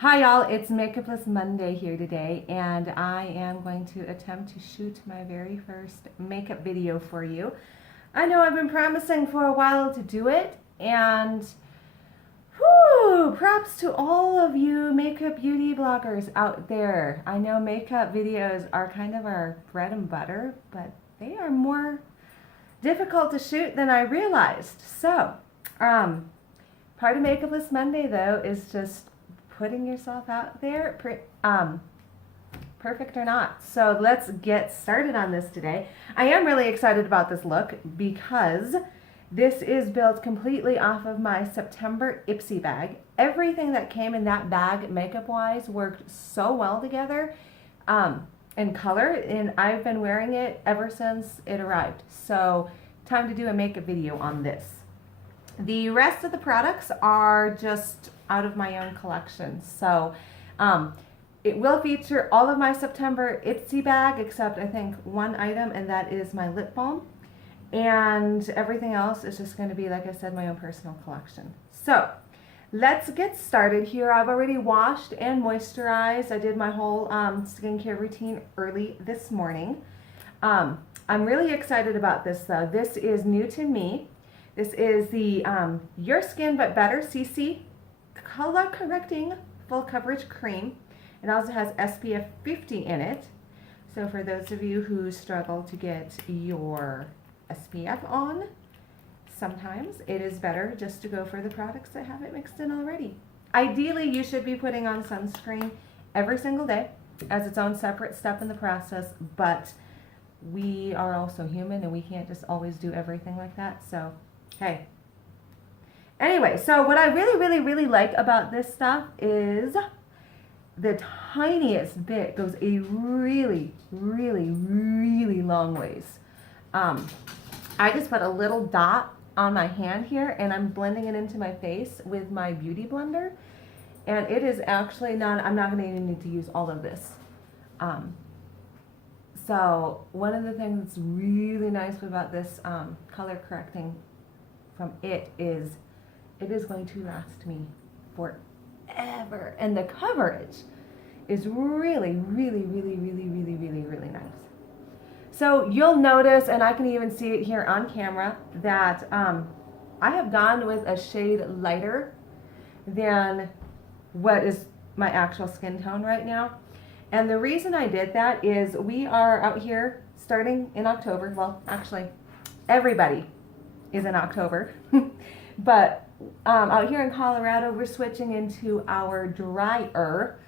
Hi y'all, it's Makeupless Monday here today, and I am going to attempt to shoot my very first makeup video for you. I know I've been promising for a while to do it, and props to all of you makeup beauty bloggers out there. I know makeup videos are kind of our bread and butter, but they are more difficult to shoot than I realized. So, part of Makeupless Monday though is just putting yourself out there, perfect or not. So let's get started on this today. I am really excited about this look because this is built completely off of my September Ipsy bag. Everything that came in that bag makeup-wise worked so well together in color, and I've been wearing it ever since it arrived. So time to do a makeup video on this. The rest of the products are just out of my own collection. So it will feature all of my September Ipsy bag except I think one item, and that is my lip balm. And everything else is just going to be, like I said, my own personal collection. So let's get started here. I've already washed and moisturized. I did my whole skincare routine early this morning. I'm really excited about this though. This is new to me. This is the Your Skin But Better CC Color Correcting Full Coverage Cream. It also has SPF 50 in it. So for those of you who struggle to get your SPF on, sometimes it is better just to go for the products that have it mixed in already. Ideally, you should be putting on sunscreen every single day as its own separate step in the process, but we are also human and we can't just always do everything like that. So hey. Anyway, so what I really like about this stuff is the tiniest bit goes a really long ways. I just put a little dot on my hand here and I'm blending it into my face with my beauty blender. And it is actually not, I'm not going to even need to use all of this. So one of the things that's really nice about this color correcting from it is going to last me forever, and the coverage is really nice. So you'll notice, and I can even see it here on camera, that I have gone with a shade lighter than what is my actual skin tone right now. And the reason I did that is we are out here starting in October. Well, actually, everybody is in October. But out here in Colorado, we're switching into our drier,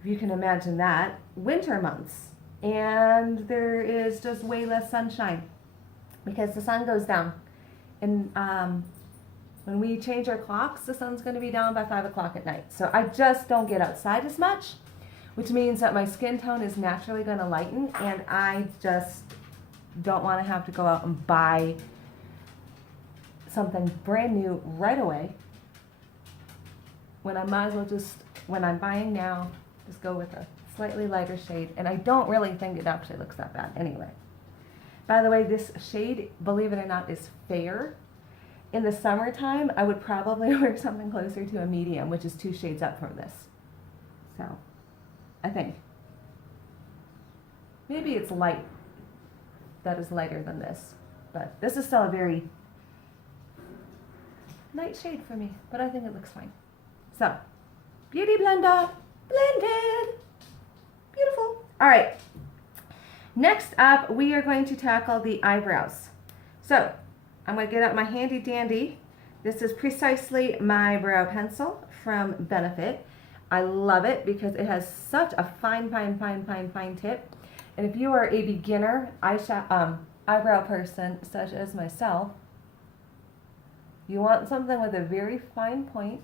if you can imagine that, winter months. And there is just way less sunshine because the sun goes down. And when we change our clocks, the sun's going to be down by 5 o'clock at night. So I just don't get outside as much, which means that my skin tone is naturally going to lighten, and I just don't want to have to go out and buy something brand new right away when I might as well just, when I'm buying now, just go with a slightly lighter shade. And I don't really think it actually looks that bad anyway. By the way, this shade, believe it or not, is fair. In the summertime, I would probably wear something closer to a medium, which is 2 shades up from this. So I think maybe it's light that is lighter than this, but this is still a very light shade for me, but I think it looks fine. So, beauty blender, blended, beautiful. All right, next up, we are going to tackle the eyebrows. So, I'm going to get out my handy dandy. This is precisely my brow pencil from Benefit. I love it because it has such a fine tip. And if you are a beginner eyebrow person, such as myself, you want something with a very fine point,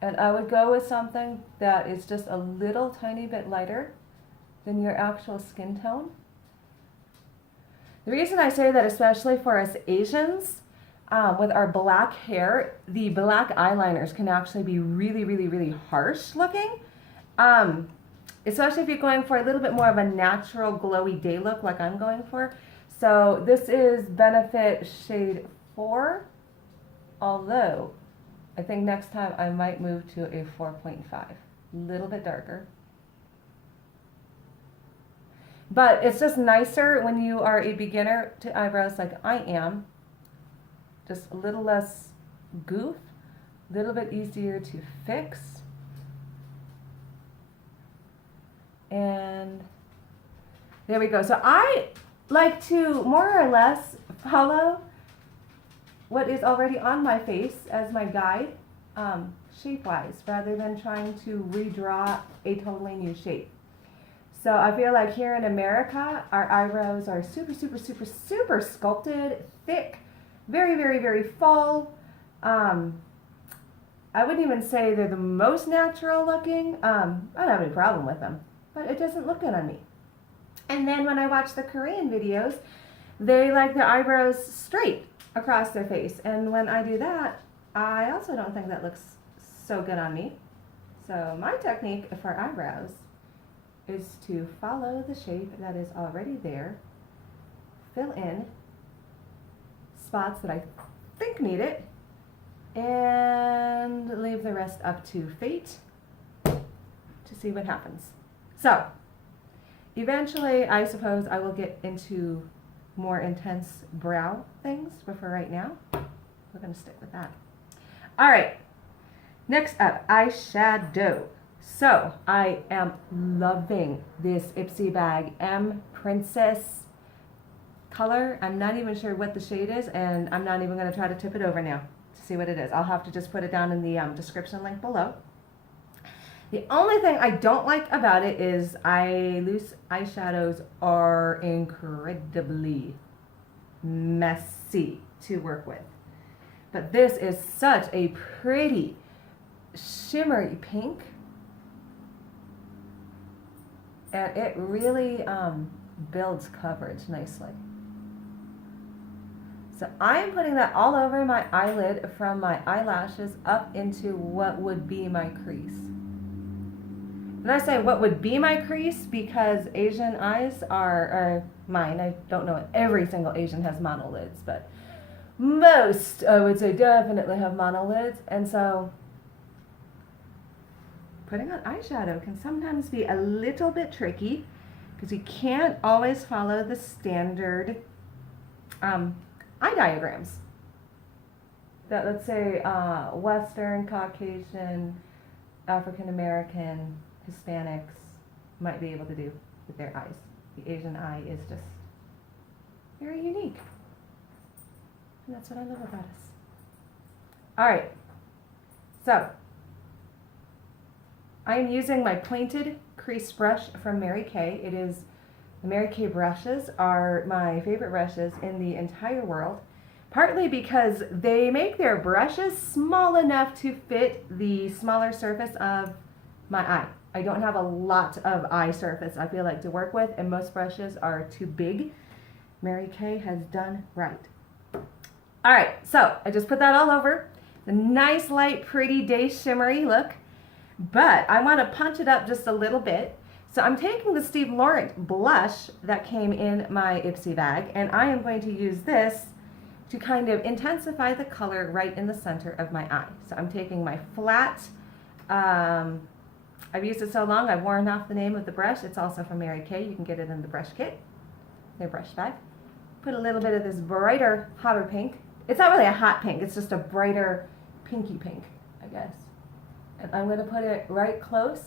and I would go with something that is just a little tiny bit lighter than your actual skin tone. The reason I say that, especially for us Asians, with our black hair, the black eyeliners can actually be really harsh looking, especially if you're going for a little bit more of a natural glowy day look like I'm going for. So this is Benefit shade 4, although I think next time I might move to a 4.5, a little bit darker. But it's just nicer when you are a beginner to eyebrows like I am. Just a little less goof, a little bit easier to fix. And there we go. So I like to more or less follow what is already on my face as my guide, shape-wise, rather than trying to redraw a totally new shape. So I feel like here in America, our eyebrows are super, super, super, super sculpted, thick, very, very, very full. I wouldn't even say they're the most natural looking. I don't have any problem with them, but it doesn't look good on me. And then when I watch the Korean videos, they like their eyebrows straight across their face. And when I do that, I also don't think that looks so good on me. So my technique for eyebrows is to follow the shape that is already there, fill in spots that I think need it, and leave the rest up to fate to see what happens. So eventually, I suppose I will get into more intense brow things, but for right now, we're going to stick with that. All right, next up, eyeshadow. So I am loving this Ipsy bag M Princess color. I'm not even sure what the shade is, and I'm not even going to try to tip it over now to see what it is. I'll have to just put it down in the description link below. The only thing I don't like about it is loose eyeshadows are incredibly messy to work with. But this is such a pretty shimmery pink. And it really builds coverage nicely. So I'm putting that all over my eyelid from my eyelashes up into what would be my crease. And I say what would be my crease because Asian eyes are mine. I don't know if every single Asian has monolids, but most, I would say, definitely have monolids. And so putting on eyeshadow can sometimes be a little bit tricky because you can't always follow the standard eye diagrams that, let's say, Western, Caucasian, African American, Hispanics might be able to do with their eyes. The Asian eye is just very unique. And that's what I love about us. All right, so I'm using my pointed crease brush from Mary Kay. The Mary Kay brushes are my favorite brushes in the entire world, partly because they make their brushes small enough to fit the smaller surface of my eye. I don't have a lot of eye surface, I feel like, to work with, and most brushes are too big. Mary Kay has done right. All right, so I just put that all over. The nice, light, pretty day shimmery look. But I want to punch it up just a little bit. So I'm taking the Steve Laurent blush that came in my Ipsy bag, and I am going to use this to kind of intensify the color right in the center of my eye. So I'm taking my flat, I've used it so long I've worn off the name of the brush. It's also from Mary Kay. You can get it in the brush kit, their brush bag. Put a little bit of this brighter, hotter pink. It's not really a hot pink, it's just a brighter pinky pink, I guess. And I'm going to put it right close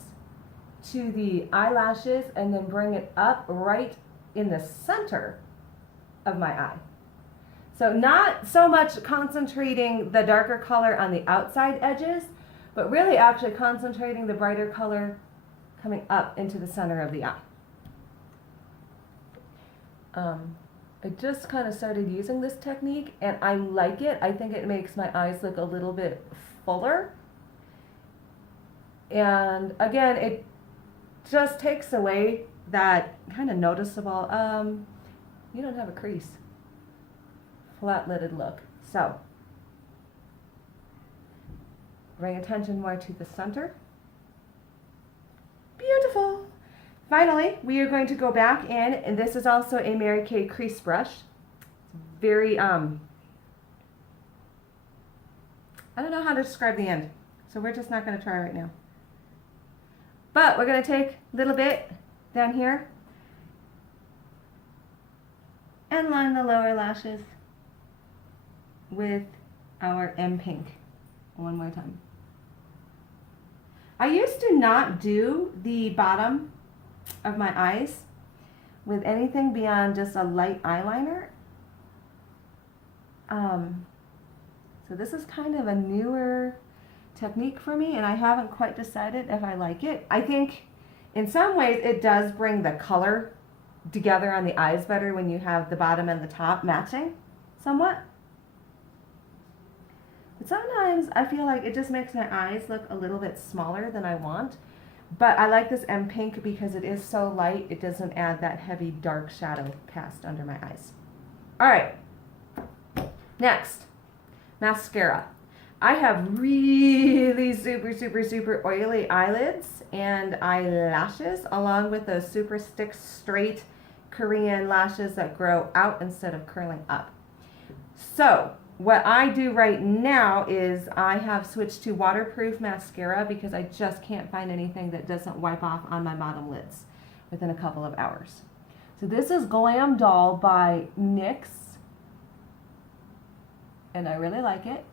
to the eyelashes and then bring it up right in the center of my eye. So not so much concentrating the darker color on the outside edges, but really actually concentrating the brighter color coming up into the center of the eye. I just kind of started using this technique and I like it. I think it makes my eyes look a little bit fuller. And again, it just takes away that kind of noticeable, you don't have a crease, flat-lidded look. So bring attention more to the center. Beautiful. Finally, we are going to go back in, and this is also a Mary Kay crease brush. Very I don't know how to describe the end, so we're just not going to try right now. But we're going to take a little bit down here and line the lower lashes with our M Pink one more time. I used to not do the bottom of my eyes with anything beyond just a light eyeliner. So this is kind of a newer technique for me, and I haven't quite decided if I like it. I think in some ways it does bring the color together on the eyes better when you have the bottom and the top matching somewhat. But sometimes I feel like it just makes my eyes look a little bit smaller than I want. But I like this M Pink because it is so light, it doesn't add that heavy dark shadow cast under my eyes. All right, next, mascara. I have really super oily eyelids and eyelashes, along with those super stick straight Korean lashes that grow out instead of curling up. So what I do right now is I have switched to waterproof mascara because I just can't find anything that doesn't wipe off on my bottom lids within a couple of hours. So this is Glam Doll by NYX, and I really like it.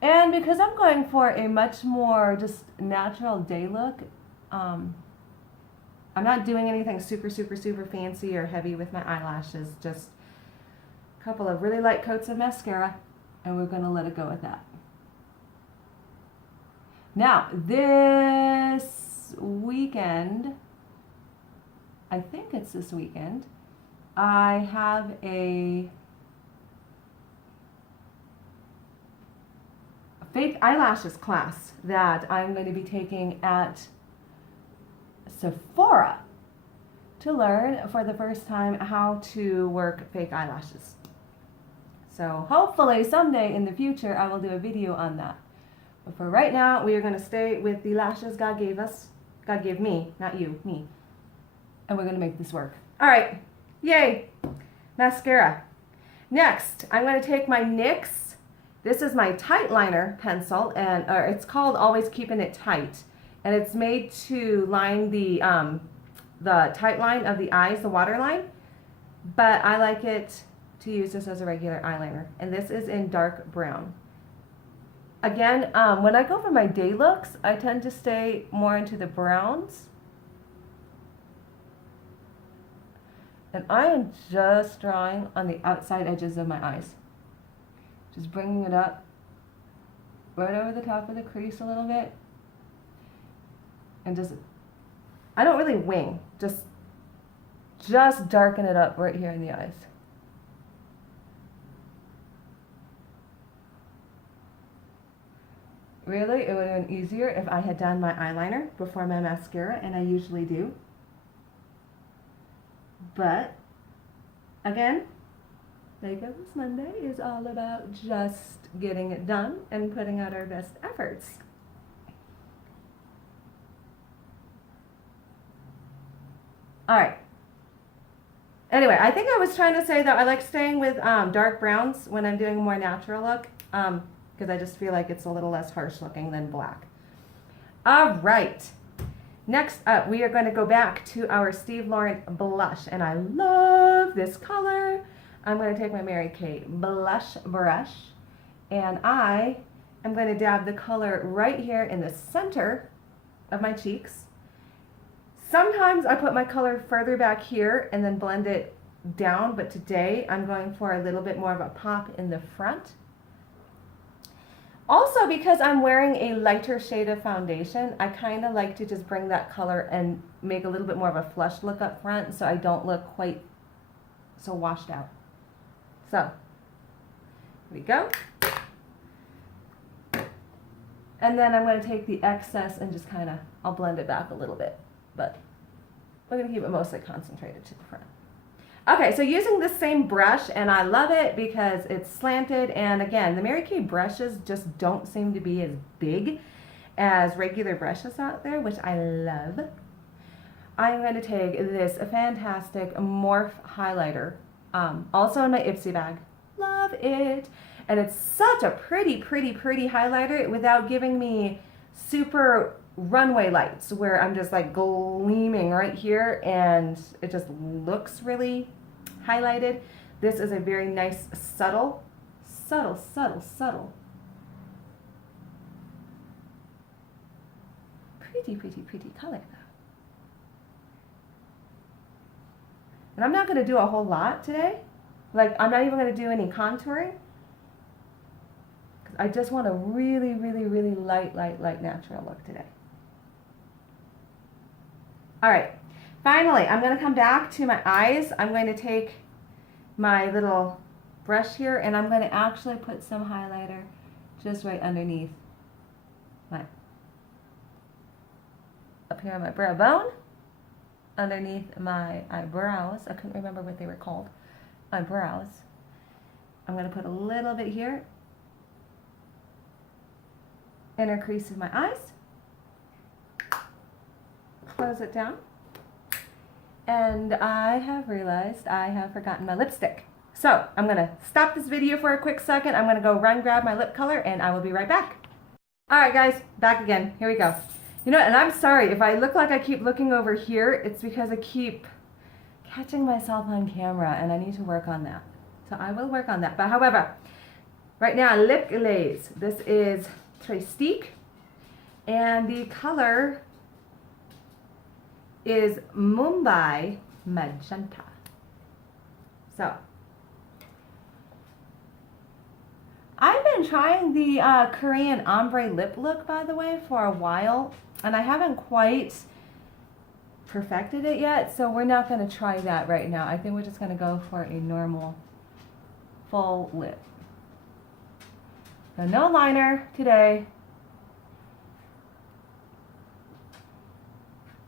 And because I'm going for a much more just natural day look, I'm not doing anything super fancy or heavy with my eyelashes, just a couple of really light coats of mascara, and we're going to let it go with that. Now, this weekend, I think it's this weekend, I have a fake eyelashes class that I'm going to be taking at Sephora to learn for the first time how to work fake eyelashes. So hopefully someday in the future I will do a video on that. But for right now, we are going to stay with the lashes God gave us. God gave me, not you, me. And we're going to make this work. All right, yay, mascara. Next, I'm going to take my NYX. This is my tight liner pencil, and it's called Always Keeping It Tight. And it's made to line the tight line of the eyes, the waterline. But I like it to use this as a regular eyeliner. And this is in dark brown. Again, when I go for my day looks, I tend to stay more into the browns. And I am just drawing on the outside edges of my eyes. Just bringing it up right over the top of the crease a little bit. And just, I don't really wing, just darken it up right here in the eyes. Really, it would have been easier if I had done my eyeliner before my mascara, and I usually do. But, again, Makeupless Monday is all about just getting it done and putting out our best efforts. All right. Anyway, I think I was trying to say that I like staying with dark browns when I'm doing a more natural look, because I just feel like it's a little less harsh looking than black. All right. Next up, we are going to go back to our Steve Laurent blush, and I love this color. I'm going to take my Mary Kay blush brush, and I am going to dab the color right here in the center of my cheeks. Sometimes I put my color further back here and then blend it down, but today I'm going for a little bit more of a pop in the front. Also, because I'm wearing a lighter shade of foundation, I kind of like to just bring that color and make a little bit more of a flush look up front so I don't look quite so washed out. So, here we go. And then I'm going to take the excess and just kind of, I'll blend it back a little bit, but we're going to keep it mostly concentrated to the front. Okay, so using the same brush, and I love it because it's slanted, and again, the Mary Kay brushes just don't seem to be as big as regular brushes out there, which I love. I'm going to take this fantastic Morph highlighter, also in my Ipsy bag. Love it. And it's such a pretty highlighter without giving me super runway lights where I'm just like gleaming right here and it just looks really highlighted. This is a very nice, subtle. Pretty color though. And I'm not going to do a whole lot today. Like, I'm not even going to do any contouring. I just want a really light natural look today. All right, finally, I'm going to come back to my eyes. I'm going to take my little brush here and I'm going to actually put some highlighter just right underneath my, up here on my brow bone, underneath my eyebrows. I couldn't remember what they were called. My brows. I'm going to put a little bit here, inner crease of my eyes, close it down, and I have realized I have forgotten my lipstick. So I'm going to stop this video for a quick second. I'm going to go run grab my lip color and I will be right back. All right guys, back again. Here we go. You know, and I'm sorry if I look like I keep looking over here, it's because I keep catching myself on camera and I need to work on that. So I will work on that. But however, right now, lip glaze. This is Trestique and the color is Mumbai Magenta. So, I've been trying the Korean ombre lip look, by the way, for a while, and I haven't quite perfected it yet, so we're not going to try that right now. I think we're just going to go for a normal full lip. So no liner today.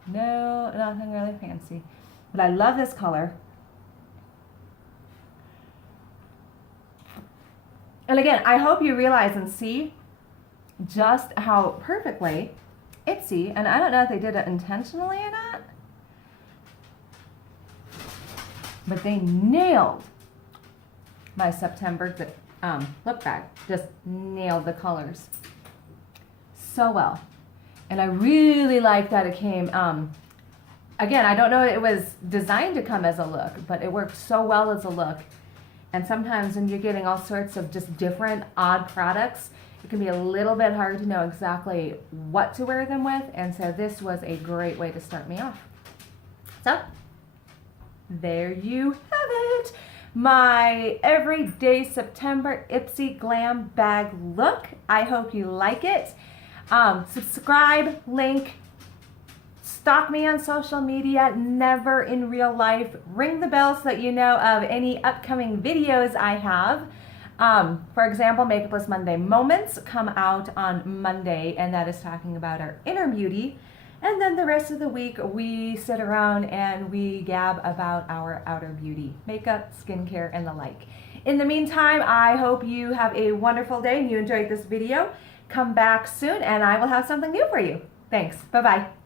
No, nothing really fancy. But I love this color. And again, I hope you realize and see just how perfectly Ipsy, and I don't know if they did it intentionally or not, but they nailed my September lip bag. Just nailed the colors so well. And I really like that it came, again, I don't know it was designed to come as a look, but it worked so well as a look. And sometimes when you're getting all sorts of just different odd products, it can be a little bit hard to know exactly what to wear them with. And so this was a great way to start me off. So there you have it. My everyday September Ipsy Glam Bag look. I hope you like it. Subscribe, link, stalk me on social media, never in real life. Ring the bell so that you know of any upcoming videos I have. For example, Makeupless Monday Moments come out on Monday, and that is talking about our inner beauty. And then the rest of the week, we sit around and we gab about our outer beauty, makeup, skincare, and the like. In the meantime, I hope you have a wonderful day and you enjoyed this video. Come back soon and I will have something new for you. Thanks. Bye-bye.